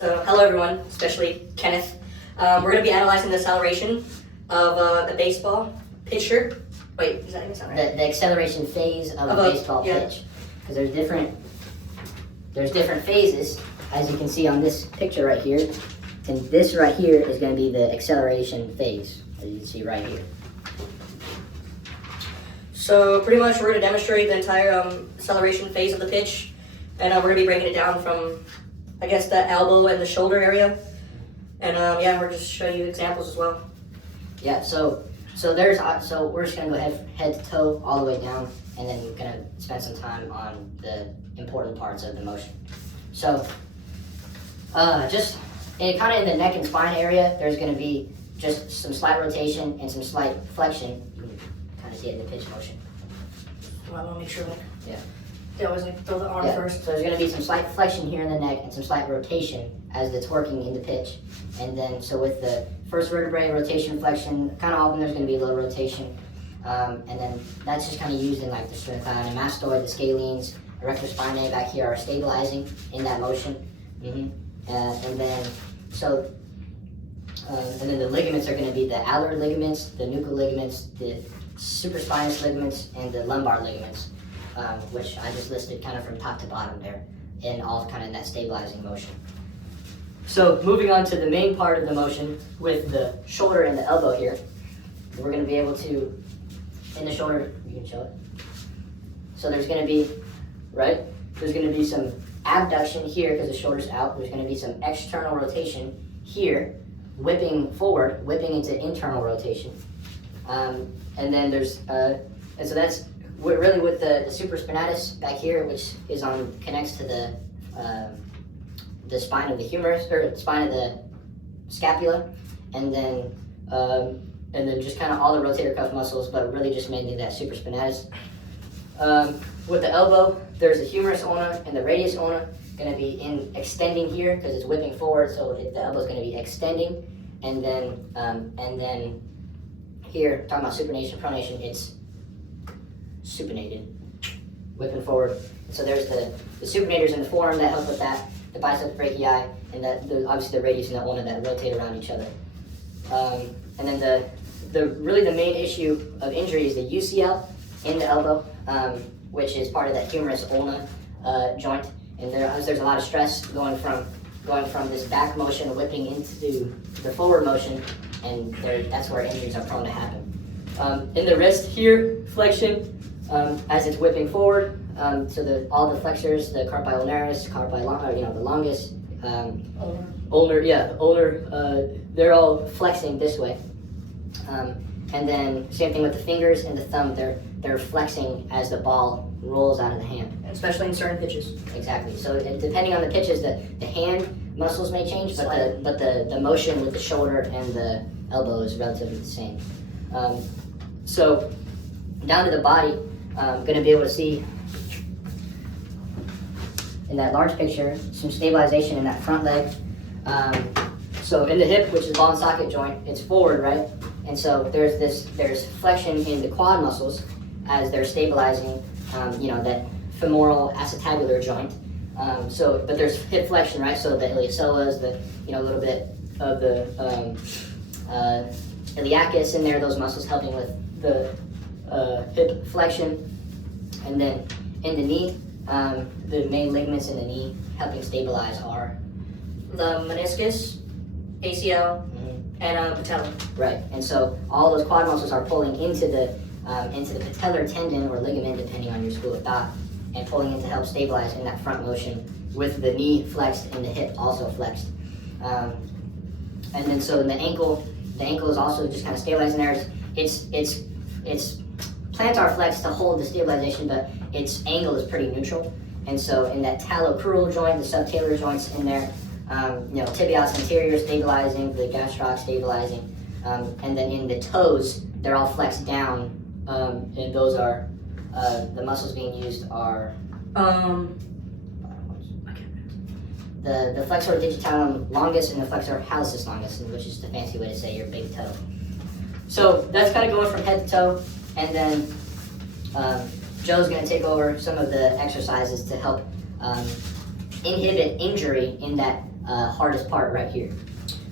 So, hello everyone, especially Kenneth. We're going to be analyzing the acceleration of a baseball pitcher. Wait, is that even sound right? The acceleration phase of a baseball pitch. Because there's different phases, as you can see on this picture right here. And this right here is going to be the acceleration phase, as you can see right here. So pretty much we're going to demonstrate the entire acceleration phase of the pitch. And we're going to be breaking it down from, I guess, the elbow and the shoulder area. And yeah, we're just showing you examples as well. Yeah, so we're just gonna go head to toe all the way down, and then we're gonna spend some time on the important parts of the motion. So, just kind of in the neck and spine area, there's gonna be just some slight rotation and some slight flexion. You can kind of see it in the pitch motion. Well, I want to make sure that. Yeah. They always like throw the arm first. So there's going to be some slight flexion here in the neck and some slight rotation as it's working in the pitch. And then, so with the first vertebrae, rotation, flexion, kind of often there's going to be a little rotation. And then that's just kind of used in like the sternocleidomastoid, mastoid, the scalenes, erector spinae back here are stabilizing in that motion. And then the ligaments are going to be the alar ligaments, the nuchal ligaments, the supraspinous ligaments, and the lumbar ligaments. Which I just listed kind of from top to bottom there, and all kind of in that stabilizing motion. So moving on to the main part of the motion with the shoulder and the elbow here, we're going to be able to, in the shoulder, you can show it. So there's going to be, there's going to be some abduction here because the shoulder's out. There's going to be some external rotation here, whipping forward, whipping into internal rotation. And then there's, and so that's really with the supraspinatus back here, which is connects to the spine of the humerus, or spine of the scapula, and then just kind of all the rotator cuff muscles, but really just mainly that supraspinatus. With the elbow, there's the humerus ulna and the radius ulna going to be extending here because it's whipping forward, so the elbow is going to be extending, and then here, talking about supination, pronation, it's supinated, whipping forward. So there's the supinators in the forearm that help with that, the biceps brachii, and obviously the radius and the ulna that rotate around each other. And then the main issue of injury is the UCL in the elbow, which is part of that humerus ulna joint. And there's a lot of stress going from this back motion, whipping into the forward motion, and that's where injuries are prone to happen. In the wrist here, flexion. As it's whipping forward, so all the flexors, the carpi ulnaris, the longest, ulnar, they're all flexing this way. And then same thing with the fingers and the thumb, they're flexing as the ball rolls out of the hand. Especially in certain pitches. Exactly. So depending on the pitches, the hand muscles may change, but the motion with the shoulder and the elbow is relatively the same. So down to the body. Going to be able to see in that large picture some stabilization in that front leg. So in the hip, which is ball and socket joint, it's forward, right? And so there's flexion in the quad muscles as they're stabilizing, that femoral acetabular joint. But there's hip flexion, right? So the iliopsoas, a little bit of the iliacus in there, those muscles helping with the hip flexion. And then in the knee, the main ligaments in the knee helping stabilize are the meniscus, ACL, and patella. Right, and so all those quad muscles are pulling into the patellar tendon or ligament, depending on your school of thought, and pulling in to help stabilize in that front motion with the knee flexed and the hip also flexed. And then so in the ankle is also just kind of stabilizing there. It's plantar flex to hold the stabilization, but its angle is pretty neutral. And so in that talocrural joint, the subtalar joints in there, tibialis anterior stabilizing, the gastroc stabilizing, and then in the toes, they're all flexed down, and those are, the muscles being used are, the flexor digitalis longus and the flexor hallucis longus, which is the fancy way to say your big toe. So that's kind of going from head to toe. And then Joe's going to take over some of the exercises to help inhibit injury in that hardest part right here.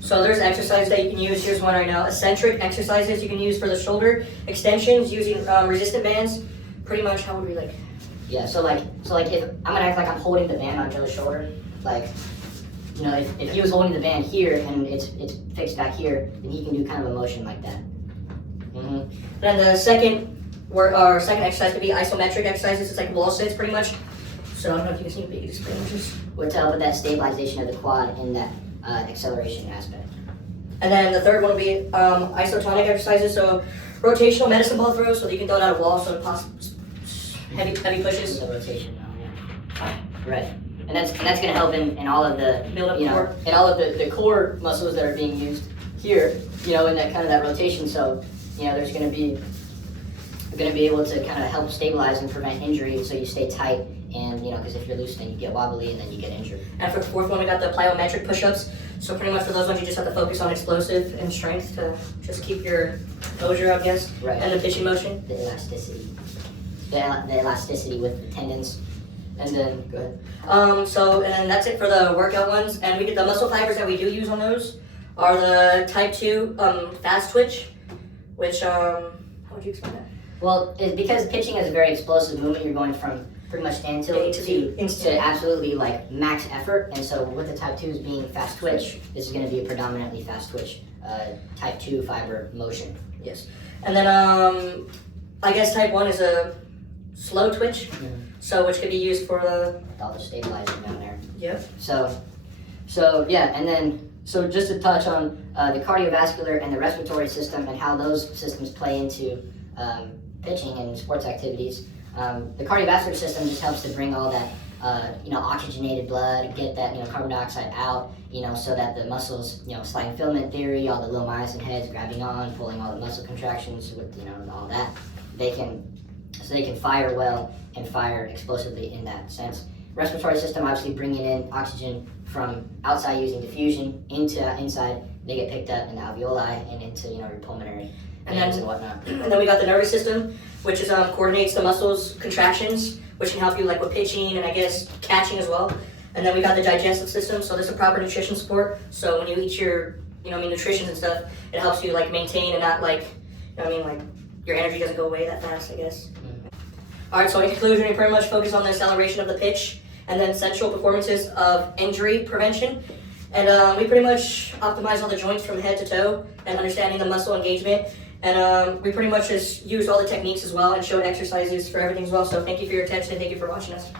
So there's exercises that you can use. Here's one right now. Eccentric exercises you can use for the shoulder extensions using resistant bands. Pretty much, how would we like? Yeah. So like if I'm gonna act like I'm holding the band on Joe's shoulder, like, you know, if he was holding the band here and it's fixed back here, then he can do kind of a motion like that. Then the second exercise could be isometric exercises. It's like wall sits pretty much. So I don't know if you can see me explain just. With help with that stabilization of the quad in that acceleration aspect. And then the third one would be isotonic exercises. So rotational medicine ball throws, so that you can throw it at a wall, so heavy pushes. The rotation. Right. And that's gonna help in all of the Build up you know, core. in all of the core muscles that are being used here, you know, in that kind of that rotation. So, you know, there's gonna be able to kind of help stabilize and prevent injury, so you stay tight. And, you know, because if you're loose, then you get wobbly and then you get injured. And for the fourth one, we got the plyometric push-ups. So pretty much for those ones, you just have to focus on explosive and strength to just keep your composure, I guess, Right. and the pitching motion. The elasticity. The elasticity with the tendons. And then, go ahead. And that's it for the workout ones. And we get the muscle fibers that we do use on those are the type 2 fast twitch, which, how would you explain that? Well, because pitching is a very explosive movement, you're going from pretty much standstill to absolutely like max effort. And so with the type 2s being fast twitch, this is going to be a predominantly fast twitch type 2 fiber motion. Yes. And then I guess type 1 is a slow twitch, so which could be used for the... All the stabilizing down there. Yeah. So yeah, and then, so just to touch on the cardiovascular and the respiratory system and how those systems play into pitching and sports activities. The cardiovascular system just helps to bring all that, oxygenated blood, get that, carbon dioxide out, so that the muscles, sliding filament theory, all the low myosin heads grabbing on, pulling all the muscle contractions with, all that, they can fire well and fire explosively in that sense. Respiratory system, obviously bringing in oxygen from outside using diffusion into inside, they get picked up in the alveoli and into, your pulmonary veins and whatnot. And then we got the nervous system, which is coordinates the muscles contractions, which can help you like with pitching and I guess catching as well. And then we got the digestive system, so this is proper nutrition support. So when you eat your, nutrition and stuff, it helps you like maintain and not like, like your energy doesn't go away that fast, I guess. All right, so in conclusion, we pretty much focus on the acceleration of the pitch and then central performances of injury prevention. And we pretty much optimize all the joints from head to toe and understanding the muscle engagement. And we pretty much just used all the techniques as well and showed exercises for everything as well. So thank you for your attention and thank you for watching us.